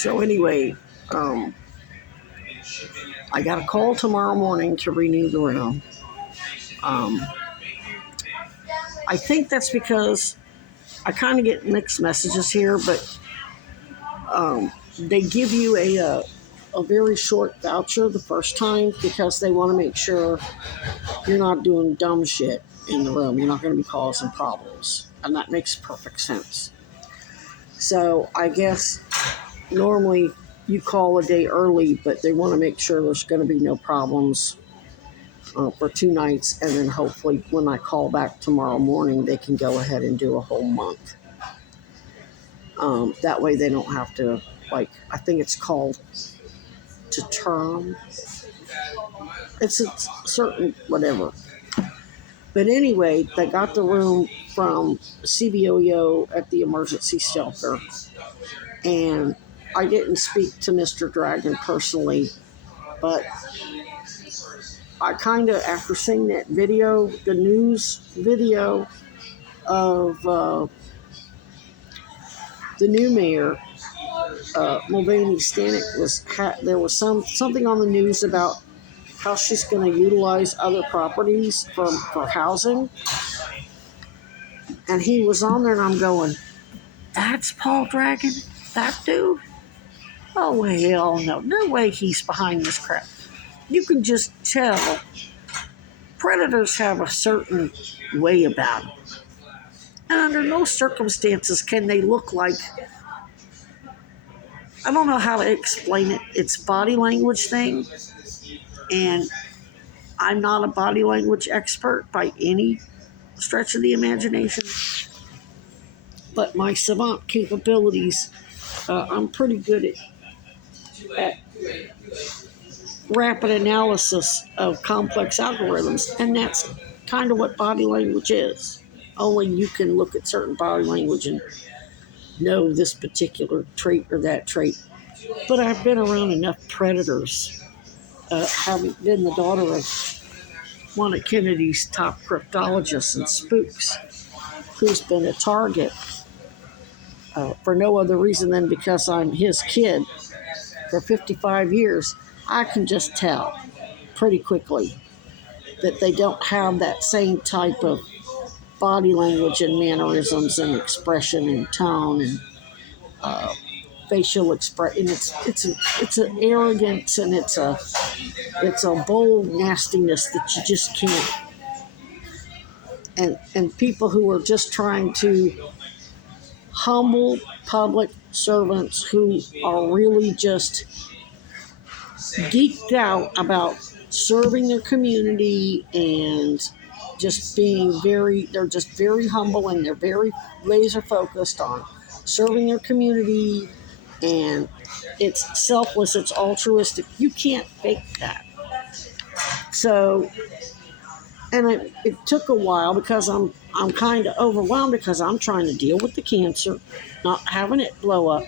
So anyway, I got a call tomorrow morning to renew the room. I think that's because I kind of get mixed messages here, but they give you a very short voucher the first time because they want to make sure you're not doing dumb shit in the room. You're not going to be causing problems. And that makes perfect sense. So I guess normally you call a day early, but they want to make sure there's going to be no problems for 2 nights. And then hopefully when I call back tomorrow morning, they can go ahead and do a whole month. That way they don't have to, I think it's called to term. It's a certain whatever. But anyway, they got the room from CBOEO at the emergency shelter. And I didn't speak to Mr. Dragon personally, but I kind of, after seeing that video, the news video of the new mayor, Mulvaney Stanek, there was something on the news about how she's going to utilize other properties for housing. And he was on there, and I'm going, that's Paul Dragon? That dude? Oh, hell no. No way he's behind this crap. You can just tell predators have a certain way about them. And under no circumstances can they look like, I don't know how to explain it. It's body language thing. And I'm not a body language expert by any stretch of the imagination. But my savant capabilities, I'm pretty good at rapid analysis of complex algorithms, and that's kind of what body language is. Only you can look at certain body language and know this particular trait or that trait. But I've been around enough predators, having been the daughter of one of Kennedy's top cryptologists and spooks, who's been a target for no other reason than because I'm his kid for 55 years. I can just tell pretty quickly that they don't have that same type of body language and mannerisms and expression and tone and facial expression. It's an arrogance, and it's a bold nastiness that you just can't. And people who are just trying to humble public servants who are really just geeked out about serving their community and just being they're just very humble, and they're very laser focused on serving their community, and it's selfless, it's altruistic. You can't fake that. So, and it took a while because I'm kind of overwhelmed because I'm trying to deal with the cancer, not having it blow up,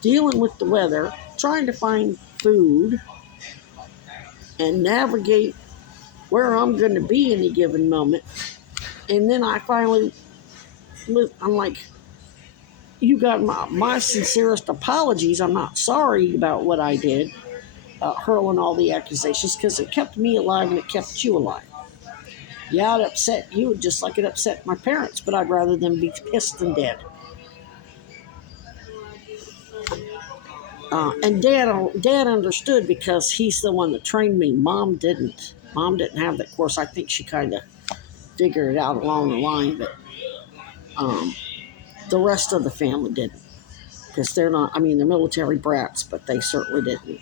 dealing with the weather, trying to find food, and navigate where I'm going to be any given moment. And then I finally, I'm like, you got my sincerest apologies. I'm not sorry about what I did, hurling all the accusations, because it kept me alive and it kept you alive. Yeah, it upset you just like it upset my parents, but I'd rather them be pissed than dead. And Dad understood because he's the one that trained me. Mom didn't. Mom didn't have that. Of course, I think she kind of figured it out along the line, but the rest of the family didn't. Because they're not, they're military brats, but they certainly didn't.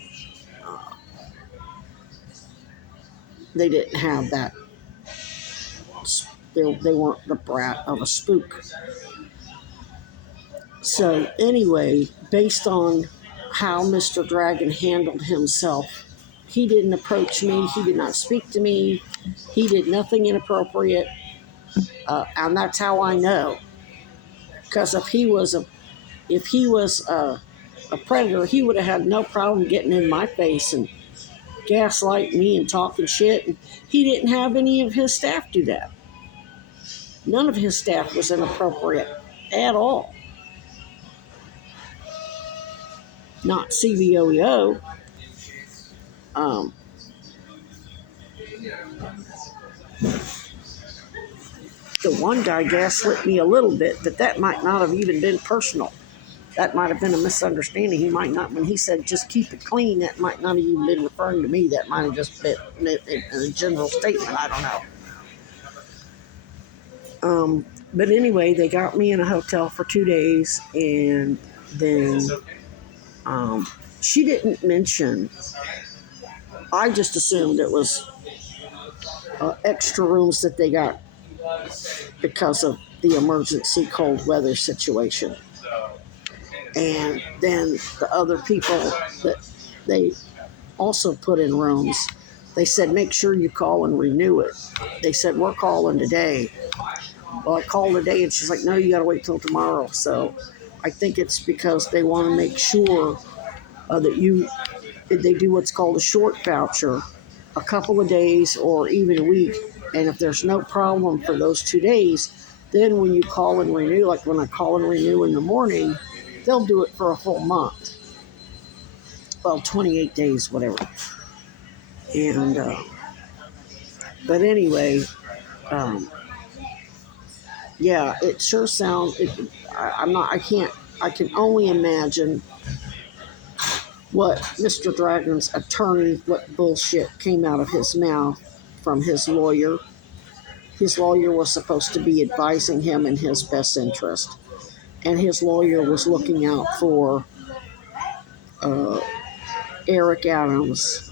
They didn't have that. They weren't the brat of a spook. So anyway, based on how Mr. Dragon handled himself, he didn't approach me. He did not speak to me. He did nothing inappropriate. And that's how I know. Because if he was a predator, he would have had no problem getting in my face and gaslighting me and talking shit. And he didn't have any of his staff do that. None of his staff was inappropriate at all. not CBOEO. Um, the one guy gaslit me a little bit, but that might not have even been personal. That might have been a misunderstanding. He might not, when he said just keep it clean, that might not have even been referring to me. That might have just been a general statement. I don't know. But anyway, they got me in a hotel for 2 days, and then she didn't mention. I just assumed it was extra rooms that they got because of the emergency cold weather situation. And then the other people that they also put in rooms, they said, make sure you call and renew it. They said, we're calling today. Well, I called today, and she's like, no, you got to wait till tomorrow. So I think it's because they want to make sure that they do what's called a short voucher, a couple of days or even a week. And if there's no problem for those 2 days, then when you call and renew, like when I call and renew in the morning, they'll do it for a full month. Well, 28 days, whatever. And, but anyway, yeah, it sure sounds, I can only imagine what Mr. Dragon's attorney, what bullshit came out of his mouth from his lawyer. His lawyer was supposed to be advising him in his best interest. And his lawyer was looking out for Eric Adams.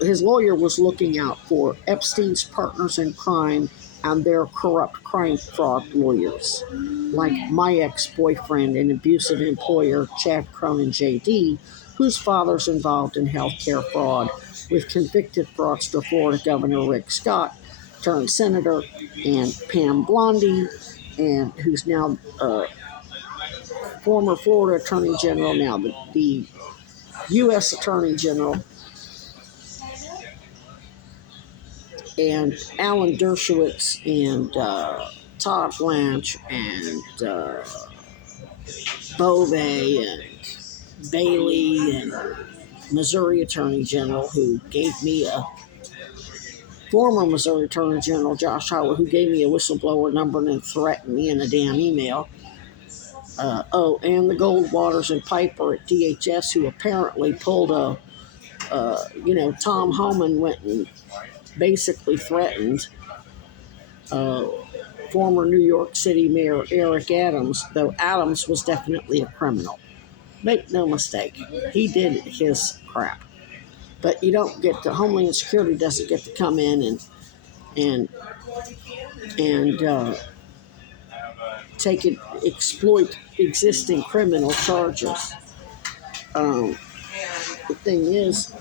His lawyer was looking out for Epstein's partners in crime and their corrupt crime fraud lawyers, like my ex-boyfriend and abusive employer, Chad Cronin JD, whose father's involved in healthcare fraud with convicted fraudster Florida Governor Rick Scott, turned senator, and Pam Blondie, and who's now former Florida Attorney General, now the U.S. Attorney General, and Alan Dershowitz, and Todd Blanche, and Bove, and Bailey, and Missouri Attorney General, who gave me former Missouri Attorney General Josh Howard, who gave me a whistleblower number and then threatened me in a damn email. And the Goldwaters and Piper at DHS, who apparently pulled Tom Homan went and basically threatened former New York City Mayor Eric Adams, though Adams was definitely a criminal. Make no mistake, he did his crap. But you don't get to, Homeland Security doesn't get to come in and exploit existing criminal charges. The thing is,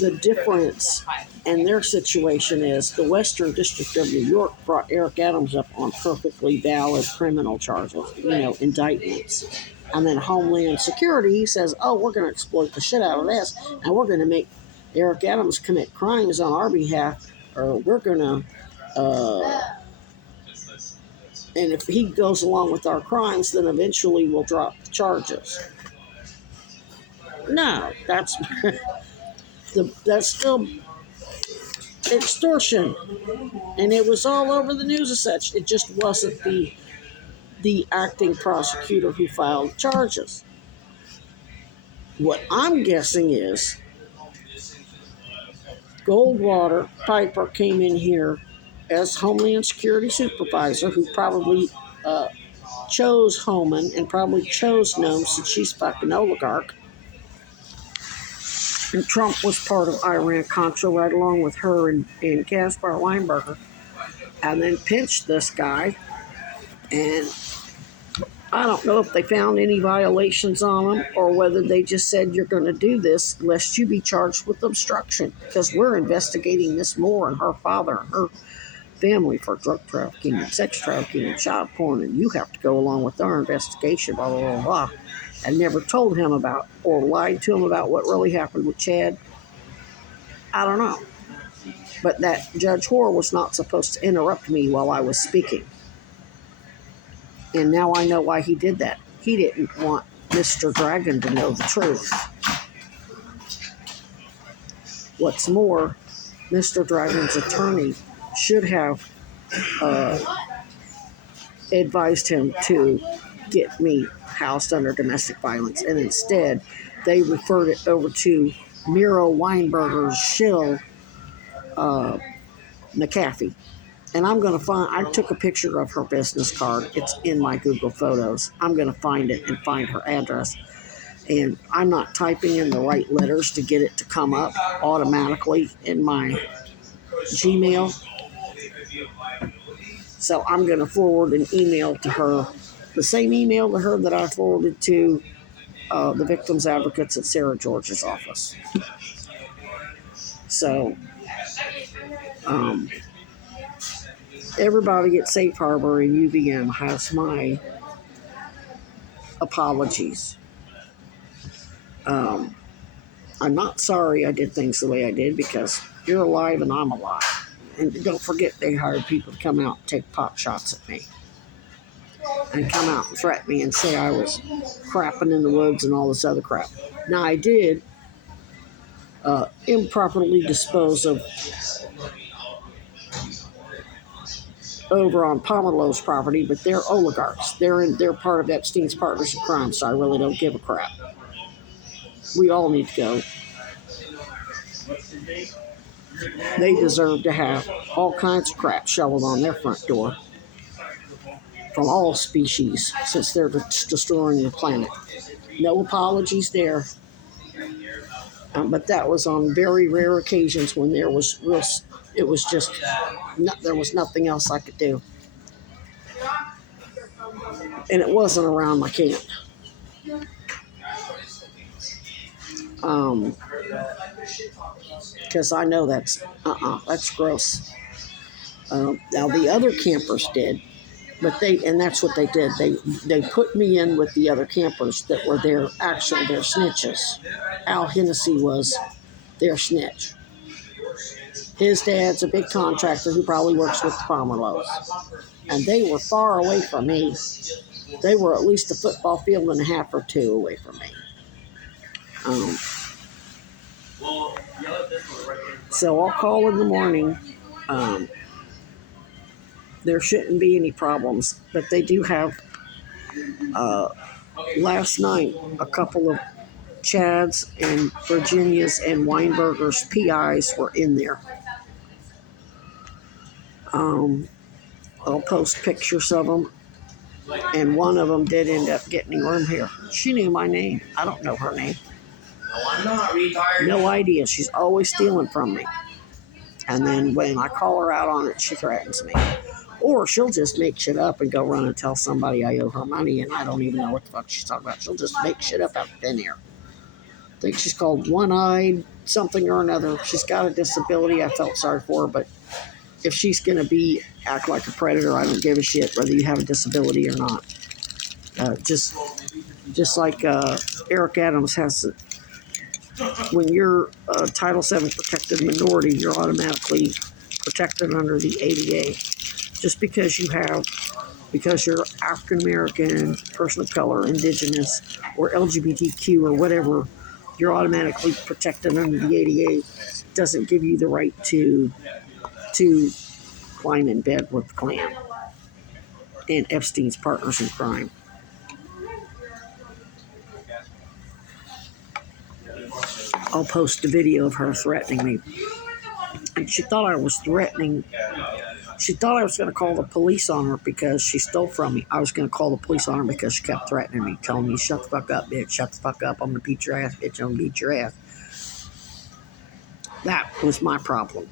the difference in their situation is the Western District of New York brought Eric Adams up on perfectly valid criminal charges, indictments. And then Homeland Security says, oh, we're going to exploit the shit out of this, and we're going to make Eric Adams commit crimes on our behalf, or we're going to, and if he goes along with our crimes, then eventually we'll drop the charges. No, that's still extortion, and it was all over the news as such. It just wasn't the acting prosecutor who filed charges. What I'm guessing is Goldwater Piper came in here as Homeland Security supervisor, who probably chose Homan and probably chose Noam, since she's fucking oligarch. And Trump was part of Iran-Contra right along with her and Caspar Weinberger, and then pinched this guy. And I don't know if they found any violations on him or whether they just said, you're going to do this lest you be charged with obstruction, because we're investigating this more and her father and her family for drug trafficking and sex trafficking and child porn, and you have to go along with our investigation, blah, blah, blah, blah. And never told him about or lied to him about what really happened with Chad. I don't know. But that Judge Hoare was not supposed to interrupt me while I was speaking. And now I know why he did that. He didn't want Mr. Dragon to know the truth. What's more, Mr. Dragon's attorney should have advised him to get me housed under domestic violence, and instead they referred it over to Miro Weinberger's shill, McAfee. And I'm going to I took a picture of her business card. It's in my Google Photos. I'm going to find it and find her address. And I'm not typing in the right letters to get it to come up automatically in my Gmail. So I'm going to forward an email to her, the same email to her that I forwarded to the victims advocates at Sarah George's office. So everybody at Safe Harbor and UVM has my apologies. I'm not sorry I did things the way I did, because you're alive and I'm alive. And don't forget, they hired people to come out and take pot shots at me. And come out and threaten me and say I was crapping in the woods and all this other crap. Now, I did improperly dispose of over on Pomerleau's property, but they're oligarchs. They're part of Epstein's partners in crime, so I really don't give a crap. We all need to go. They deserve to have all kinds of crap shoveled on their front door from all species, since they're destroying the planet. No apologies there. But that was on very rare occasions when there was real. It was just there was nothing else I could do, and it wasn't around my camp. Because I know that's gross. Now the other campers did, but that's what they did. They put me in with the other campers that were their snitches. Al Hennessy was their snitch. His dad's a big contractor who probably works with the Pomerleaus. And they were far away from me. They were at least a football field and a half or two away from me. So I'll call in the morning. There shouldn't be any problems, but they do have, last night, a couple of Chad's and Virginia's and Weinberger's PIs were in there. I'll post pictures of them, and one of them did end up getting room here. She knew my name. I don't know her name. No, I'm not retarded. No idea. She's always stealing from me. And then when I call her out on it, she threatens me. Or she'll just make shit up and go run and tell somebody I owe her money, and I don't even know what the fuck she's talking about. She'll just make shit up out of thin air. I think she's called One-Eyed something or another. She's got a disability. I felt sorry for her, but if she's going to act like a predator, I don't give a shit whether you have a disability or not. Just like Eric Adams has, when you're a Title VII protected minority, you're automatically protected under the ADA. Just because you're African American, person of color, indigenous, or LGBTQ or whatever, you're automatically protected under the ADA. Doesn't give you the right to climb in bed with the Klan and Epstein's partners in crime. I'll post a video of her threatening me. And she thought I was threatening. She thought I was going to call the police on her because she stole from me. I was going to call the police on her because she kept threatening me, telling me, shut the fuck up, bitch, shut the fuck up, I'm going to beat your ass, bitch, I'm going to beat your ass. That was my problem.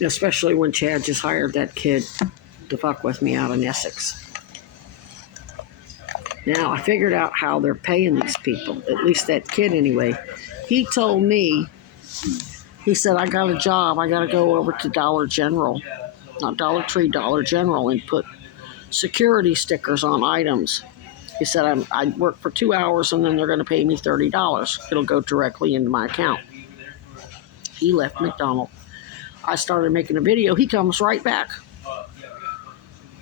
Especially when Chad just hired that kid to fuck with me out in Essex. Now, I figured out how they're paying these people, at least that kid anyway. He told me, he said, I got a job, I got to go over to Dollar General, not Dollar Tree, Dollar General, and put security stickers on items. He said, I work for 2 hours and then they're going to pay me $30. It'll go directly into my account. He left McDonald's. I started making a video, he comes right back.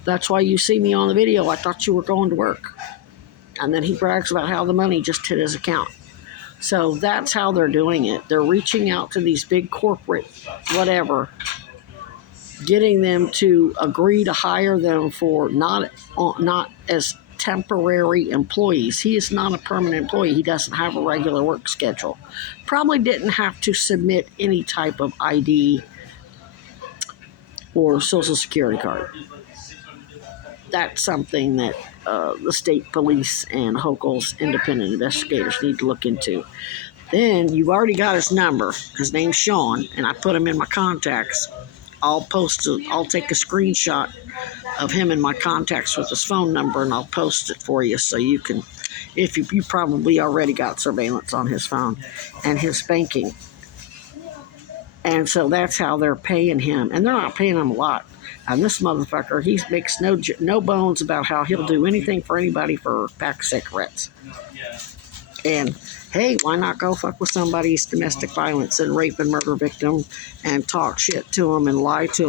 That's why you see me on the video. I thought you were going to work. And then he brags about how the money just hit his account. So that's how they're doing it. They're reaching out to these big corporate whatever, getting them to agree to hire them for not as temporary employees. He is not a permanent employee. He doesn't have a regular work schedule. Probably didn't have to submit any type of ID or social security card. That's something that the state police and Hochul's independent investigators need to look into. Then you've already got his number. His name's Sean, and I put him in my contacts. I'll take a screenshot of him in my contacts with his phone number, and I'll post it for you so you can, if you probably already got surveillance on his phone and his banking. And so that's how they're paying him. And they're not paying him a lot. And this motherfucker, he makes no bones about how he'll do anything for anybody for a pack of cigarettes. And hey, why not go fuck with somebody's domestic violence and rape and murder victim and talk shit to them and lie to them?